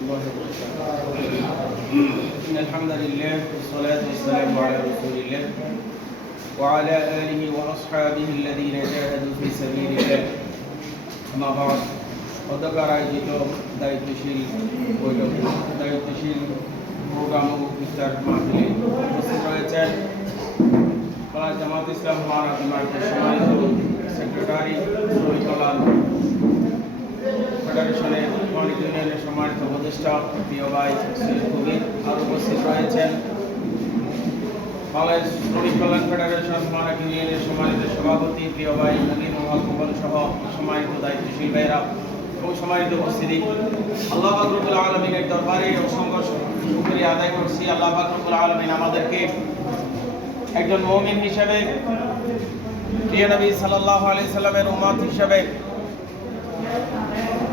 الله وبركاته. إن الحمد لله والصلاة والسلام على رسول الله وعلى آله وأصحابه الذين جاهدوا في سبيل الله. أما بعد অধ্যকার আয়োজিত দায়িত্বশীল বৈঠক দায়িত্বশীল প্রোগ্রাম ও ইফতার মাহফিলে উপস্থিত রয়েছেন বাংলাদেশ জামাত ইসলাম মহানগর মার্কেট সম্মানিত সেক্রেটারি শরীফুল্লাহ ফেডারেশনের মালিক ইউনিয়নের সম্মানিত উপদেষ্টা প্রিয় ভাই সৈয়দ কবির আর উপস্থিত রয়েছেন বাংলাদেশ শ্রমিক কল্যাণ ফেডারেশন মালিক ইউনিয়নের সম্মানিত সভাপতি প্রিয় ভাই মুমিন মোহাম্মদ সহ সম্মানিত দায়িত্বশীল ভাইরা এবং সম্মানিত উপস্থিতি। আল্লাহ পাক রব্বুল আলামিনের দরবারে অসংখ্য শুকরিয়া আদায় করছি। আল্লাহ পাক রব্বুল আলামিন আমাদেরকে একজন মুমিন হিসেবে প্রিয় নবী সাল্লাল্লাহু আলাইহি সাল্লামের উম্মত হিসেবে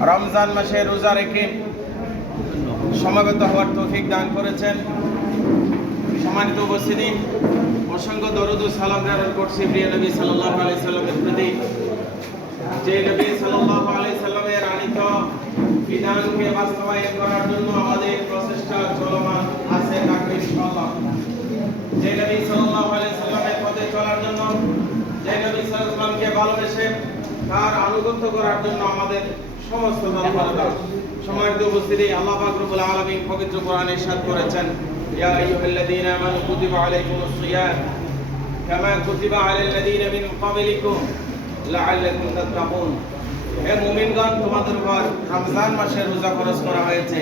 রমজান মাসে রোজা রেখে সমবেত হওয়ার তৌফিক দান করেছেন। সম্মানিত উপস্থিতি, অসংখ্য দরুদ ও সালাম প্রেরণ করছি প্রিয় নবী সাল্লাল্লাহু আলাইহি সাল্লামের প্রতি, যে নবী সাল্লাল্লাহু আলাইহি সাল্লামের আনিত বিধানকে বাস্তবায়ন করার জন্য আমাদের প্রচেষ্টা চলমান আছে থাকবে ইনশাআল্লাহ। যে নবী সাল্লাল্লাহু আলাইহি সাল্লামের পথে চলার জন্য, যে নবী সাল্লাল্লাহু আলাইহি সাল্লামকে ভালোবেসে তার আনুগত্য করার জন্য আমাদের সমস্ত তৎপরতা। সম্মানিত উপস্থিতি, আল্লাহ পাক রব্বুল আলামিন পবিত্র কোরআনে ইরশাদ করেছেন, ইয়া আইয়ুহাল্লাযীনা আমানু কুতিবা আলাইকুমুস সিয়াম কামা কুতিবা আলাল লাযীনা মিন ক্বাবলিকুম লাআল্লাকুম তাত্তাকুন। হে মুমিনগণ, তোমাদের উপর রমজান মাসে রোজা ফরজ করা হয়েছে।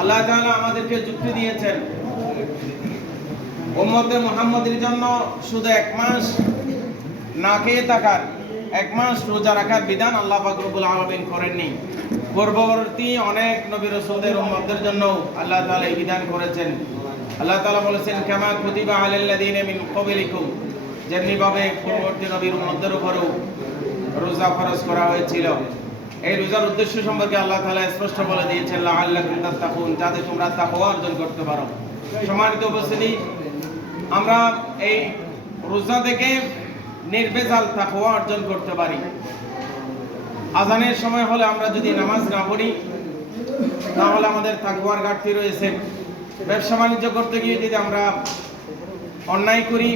আল্লাহ তাআলা আমাদেরকে যুক্তি দিয়েছেন উম্মতে মুহাম্মাদের জন্য শুধু এক মাস না খেয়ে থাকার, এক মাস রোজা রাখার বিধান আল্লাহ পাক রব্বুল আলামিন করেননি। পূর্ববর্তী অনেক নবী রাসূলদের উম্মতদের জন্য আল্লাহ তাআলা এই বিধান করেছেন। আল্লাহ তাআলা বলেছেন, কামা কুতিবা আলাল লাযীনা মিন ক্বাবলিকুম, যেমনিভাবে পূর্ববর্তী নবীর উম্মতদের উপরেও রোজা ফরজ করা হয়েছিল। এই রোজার উদ্দেশ্য সম্পর্কে আল্লাহ তাআলা স্পষ্ট বলে দিয়েছেন, লাআল্লাকুম তাত্তাকুন, যাতে তোমরা তাকওয়া অর্জন করতে পারো। সম্মানিত উপস্থিতি, আমরা এই রোজা থেকে নির্ভেজাল তাকওয়া অর্জন করতে পারি। আজানের সময় হলে আমরা যদি নামাজ না পড়ি তাহলে আমাদের তাকওয়ার ঘাটতি রয়েছে। ব্যবসা বাণিজ্য করতে গিয়ে যদি আমরা অন্যায় করি,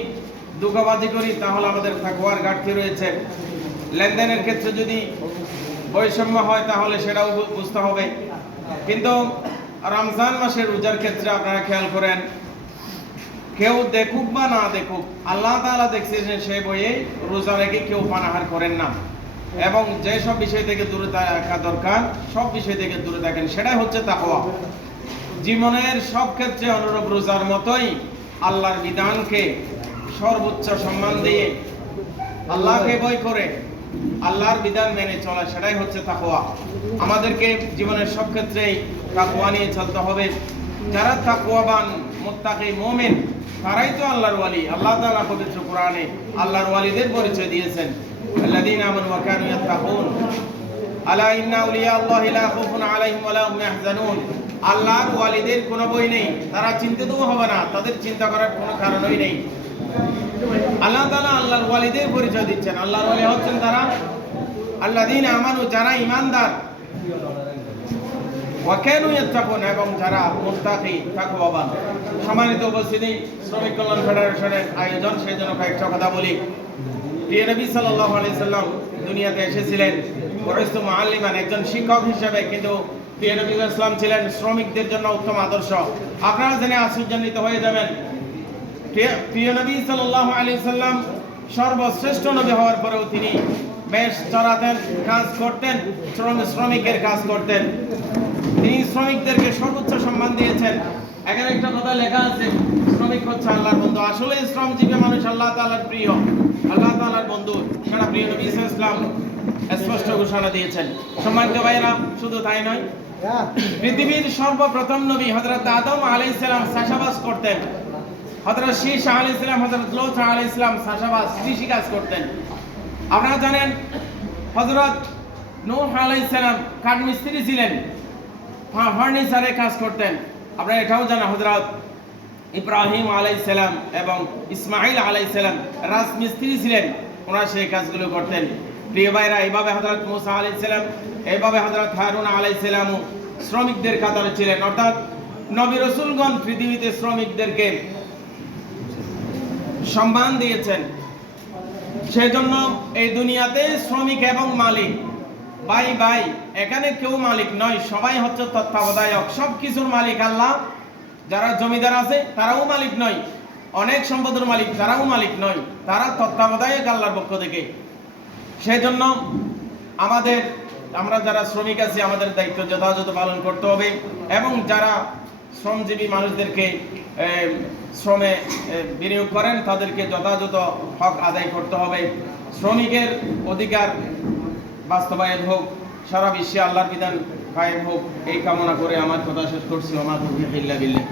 ধোঁকাবাজি করি, তাহলে আমাদের তাকওয়ার ঘাটতি রয়েছে। লেনদেনের ক্ষেত্রে যদি বৈষম্য হয় তাহলে সেটাও বুঝতে হবে। কিন্তু রমজান মাসের রোজার ক্ষেত্রে আপনারা খেয়াল করেন, কেউ দেখুক বা না দেখুক, আল্লাহ তাআলা দেখছেন সে বইয়ে রোজা রেখে কেউ পানাহার করেন না, এবং যে সব বিষয় থেকে দূরে থাকা দরকার সব বিষয় থেকে দূরে থাকেন, সেটাই হচ্ছে তাকওয়া। জীবনের সব ক্ষেত্রে অনুরূপ রোজার মতোই আল্লাহর বিধানকে সর্বোচ্চ সম্মান দিয়ে আল্লাহকে ভয় করে আল্লাহর বিধান মেনে চলা, সেটাই হচ্ছে তাকওয়া। আমাদেরকে জীবনের সব ক্ষেত্রেই তাকওয়া নিয়ে চলতে হবে। যারা তাকওয়াবান মুত্তাকি মুমিন তারাই তো আল্লাহর ওয়ালি। আল্লাহ তাআলা পবিত্র কোরআনে আল্লাহর ওয়ালিদের পরিচয় দিয়েছেন, আল্লাযীনা আমানু ওয়া কানু ইয়াত্তাকুন আলা ইন্না আউলিয়া আল্লাহি লা খাউফুন আলাইহিম ওয়া লা হুম ইয়াহজানুন। আল্লাহর ওয়ালিদের কোনো ভয় নেই, তারা চিন্তিতও হবে না, তাদের চিন্তা করার কোনো কারণই নেই। আল্লাহ তাআলা আল্লাহর ওয়ালিদের পরিচয় দিচ্ছেন। আল্লাহর ওয়ালি হচ্ছেন তারা আল্লাযীনা আমানু, যারা ঈমানদার, ওয়া কানু ইয়াত্তাকুন, এবং যারা মুত্তাকি তাকওয়াবান। সম্মানিত উপস্থিতি, শ্রমিক কল্যাণ ফেডারেশনের আয়োজন, সেই জন্য কয়েকটা কথা বলি। প্রিয় নবী সাল্লাল্লাহু আলাইহি সাল্লাম দুনিয়াতে এসেছিলেন বরিষ্ঠ মুআল্লিমান, একজন শিক্ষক হিসেবে, কিন্তু প্রিয় নবী ইসলাম ছিলেন শ্রমিকদের জন্য উত্তম আদর্শ। আপনারা জেনে আশ্চর্যান্বিত হয়ে যাবেন, প্রিয় নবী সাল্লাল্লাহু আলাইহি সাল্লাম সর্বশ্রেষ্ঠ নবী হওয়ার পরেও তিনি বেশ চড়াতেন, কাজ করতেন, শ্রমিকের কাজ করতেন। তিনি শ্রমিকদেরকে সর্বোচ্চ সম্মান দিয়েছেন। এখানে একটা কথা লেখা আছে, শ্রমিক হচ্ছে আল্লাহর বন্ধু। আসলে শ্রমজীবী মানুষ আল্লাহ তাআলার প্রিয়, আল্লাহ তাআলার বন্ধু, সেটা প্রিয় নবী সাল্লাল্লাহু আলাইহি ওয়াসাল্লাম স্পষ্ট ঘোষণা দিয়েছেন। সম্মানিত ভাইরা, শুধু তাই নয়, পৃথিবীর সর্বপ্রথম নবী হযরত আদম আলাইহিস সালাম চাষাবাদ করতেন। হযরত শীশ আলাইহিস সালাম, হযরত লূত আলাইহিস সালাম চাষাবাদ, কৃষি কাজ করতেন। আপনারা জানেন হযরত নূহ আলাইহিস সালাম কাঠমিস্ত্রি ছিলেন, ফার্নিচারে কাজ করতেন। আপনারা এটাও জানেন হযরত ইব্রাহিম আলাইহিস সালাম এবং ইসমাঈল আলাইহিস সালাম রাজমিস্ত্রি ছিলেন, ওনারা সেই কাজগুলো করতেন। প্রিয় ভাইরা, এইভাবে হযরত মুসা আলাইহিস সালাম, এইভাবে হযরত হারুন আলাইহিস সালামও শ্রমিকদের কাতারে ছিলেন, অর্থাৎ নবী রাসূলগণ পৃথিবীতে শ্রমিকদেরকে সম্মান দিয়েছেন। সেজন্য এই দুনিয়াতে শ্রমিক এবং মালিক ভাই ভাই, এখানে কেউ মালিক নয়, সবাই হচ্ছে তত্ত্বাবধায়ক। সব কিছুর মালিক আল্লাহ। যারা জমিদার আছে তারাও মালিক নয়, অনেক সম্পদের মালিক তারাও মালিক নয়, তারা তত্ত্বাবধায়ক আল্লাহর পক্ষ থেকে। সেজন্য আমরা যারা শ্রমিক আছি আমাদের দায়িত্ব যথাযথ পালন করতে হবে, এবং যারা শ্রমজীবী মানুষদেরকে শ্রমে বিনিয়োগ করেন তাদেরকে যথাযথ হক আদায় করতে হবে। শ্রমিকের অধিকার বাস্তবায়ন হোক, সারা বিশ্বে আল্লাহর বিধান কায়েম হোক, এই কামনা করে আমার কথা শেষ করছি। ওমা তৌফিক ইল্লা বিল্লাহ।